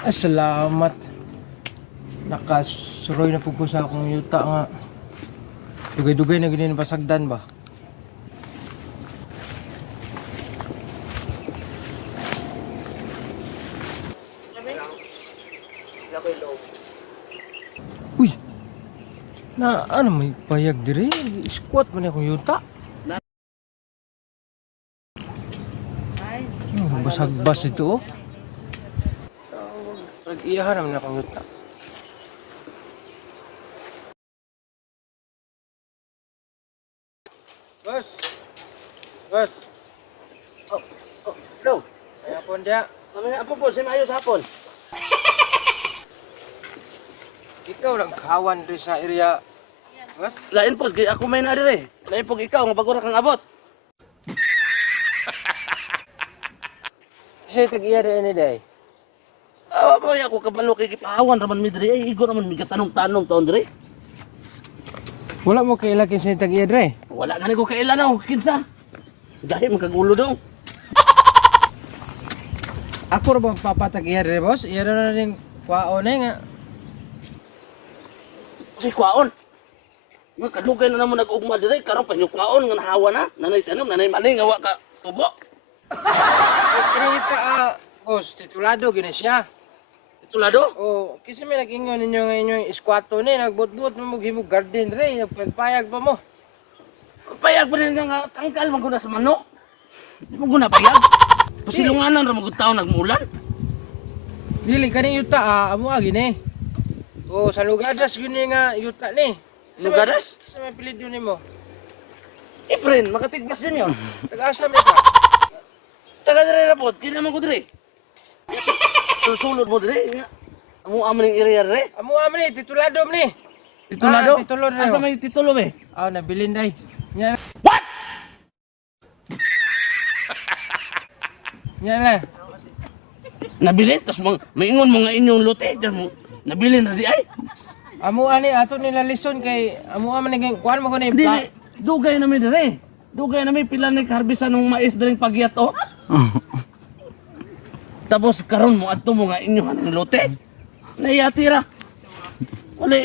Ay, salamat. Nakasuroy na po ko sa akong yuta nga. Dugay-dugay na ganyan pasagdan ba? Uy! Na ano may payag diri? Squat man akong yuta. Basag-bas ito oh. Pag-iyahan naman akong yuta. Bos! Bos! Oh, hello. Ay hapon dia. Mamaya ako po, simayos hapon. Ikaw lang kawan rin sa area. Bos? Lain po, ako may na dire. Lain po ikaw, nga bago na kang abot. Siya tag-iya rin ni day. Boy, ako kabalo kay kipahawan raman mi dire. Ay, igo naman mi katanong-tanong taon dire. Wala mo kailakin siya tag-iya rin. Wala nga ko kailan na, kinsa. Dahil magkagulo dong. Ako rin bang papatag-iya rin, boss? Iya na rin kwaon eh nga. Si kwaon. Nga kadugay na naman nag-ugma dire, karon pa yung kwaon nga nahawa na. Nanay tanom, nanay mali nga wa ka tubo. Kaya ka, boss, titulado gini siya. Tulado? Oh, kasi may nag-ingon ninyo nga inyong iskwato na nagbut-but mo maghimog garden rin, nagpagpayag pa mo. Payag pa rin nga tangkal man ko na sa manok. Di mo ko na payag. Pasilunganan ra magud taon nagmulan. Dili kaning yuta amo gini. Oh, sa lugadas gini nga yuta ni. Lugadas? Sa may pilid yun mo. Efren, makatigpas yun yun. Taga-asa may ka. Taga dire rapot, kina man ko dire. Susulod mo dire. Amo amo ning area dire. Amo ni, titulado mo ni. Titulado? Titulo rin. Asa may titulo be? Nabilin day. Yan. What? Yan na. Nabili tas maingon mo nga inyong lote diyan mo. Nabili na di ay. Amo ani ato nila lison kay amo man naging kuan mo ko ni. Dili, dugay na mi dire. Dugay na mi pila ni harbisan ng mais diring pagyat oh. Tapos karon mo adto mo nga inyo hanang lote. Naiyatira. Wala.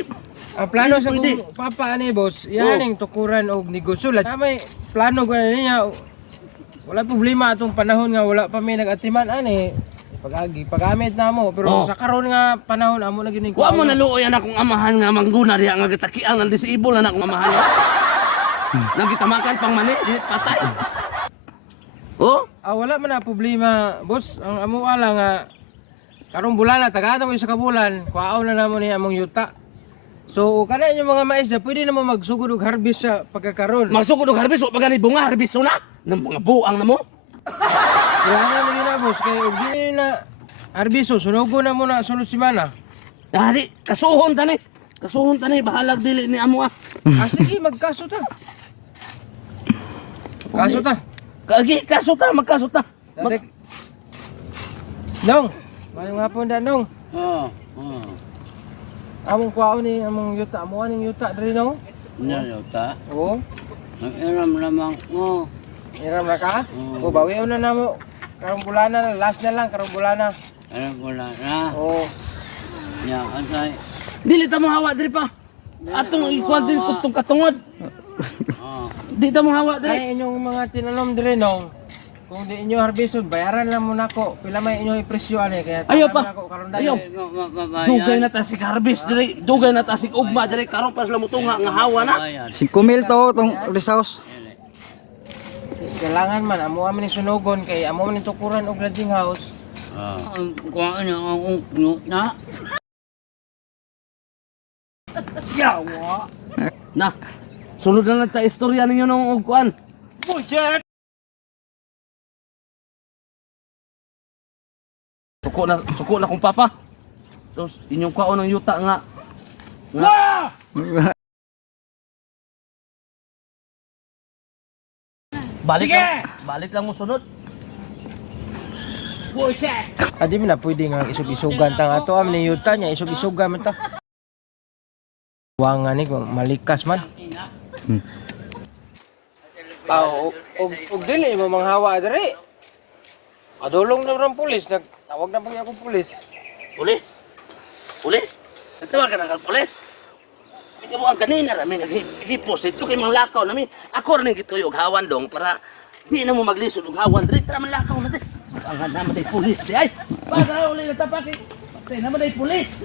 Ang plano sa Pwede. kong papa ani boss, yaning tukuran og negosyo la. May plano ko niya. Wala problema atong panahon nga wala pa may nag-atiman ani. Pagamit na mo pero sa karon nga panahon amo na gini. Wa mo naluoy ana kong amahan nga mangguna diha nga gitakian ang disable na akong amahan. Nang kitamakan pang mani, di patay. Oh? Wala man na problema boss. Ang amo ala nga karong bulan na tagata mo sa kabulan, kuaon na namo ni among yuta. So kana yung mga mais na pwede na mo magsugod og harvest sa pagkakaron. Magsugod og harvest, wa pa gani bunga, harvest na. Nang mga buang na mo. Kailangan mo yun na boss, kaya og di na harbiso, sunugo na mo na sunod semana. Dali, kasuhon tani. Kasuhon tani, bahalag dili ni amo ah. Sige, magkaso ta. Kaso ta. Kagi, kaso ta, magkaso ta. Dati. Nong, mayong hapon da nong. Oo. Among kwao ni, among yuta, amo aning yuta diri nong. Nalota. Oo. Nag-iram lamang mo. Iram na ka? Oo. O, bawion na namo. Karong bulana na, last na lang, karong bulana. Alam ko na na. Oo. Nya, ansay. Dili ta mo hawa diri pa. Atong ikuan din kutong katungod. Oo. Di ta mo hawa diri. Ay, inyong mga tinanom diri nong. Kung di inyo harbison, bayaran lang muna ko. Pila may inyong ipresyo ani kaya Ayaw tanan pa. ako karon Ayaw. dali. Dugay na ta si harvest diri. Dugay na ta si ugma diri karon pas lamutunga nga hawa na. 5 mil to itong resource. Kailangan man amo man ni sunugon kay amo man ni tukuran og lodging house. Kuha niya ang ungkno na. Yawa. Na. Sunod na lang ta istorya ninyo nung ugkuan. Bullshit. Suko na kong papa. Tapos inyong kwaon ng yuta nga. Balik lang mo sunod. Adi man na pwede nga isug-isugan ta ato am ni yuta nya isug-isugan man ta. Wangan ni kung malikas man. Og dili mo manghawa diri. Adulong na ron pulis, nagtawag na po akong pulis. Pulis? Pulis? Nagtawagan na kang pulis? Ikaw ang kanina rami nag-hipos ito kay mga lakaw namin. Ako rin gituyog hawan dong para di na mo maglisod og hawan diri tra man lakaw na di. Ang naman day pulis di ay. Para uli na tapaki. Say naman day pulis.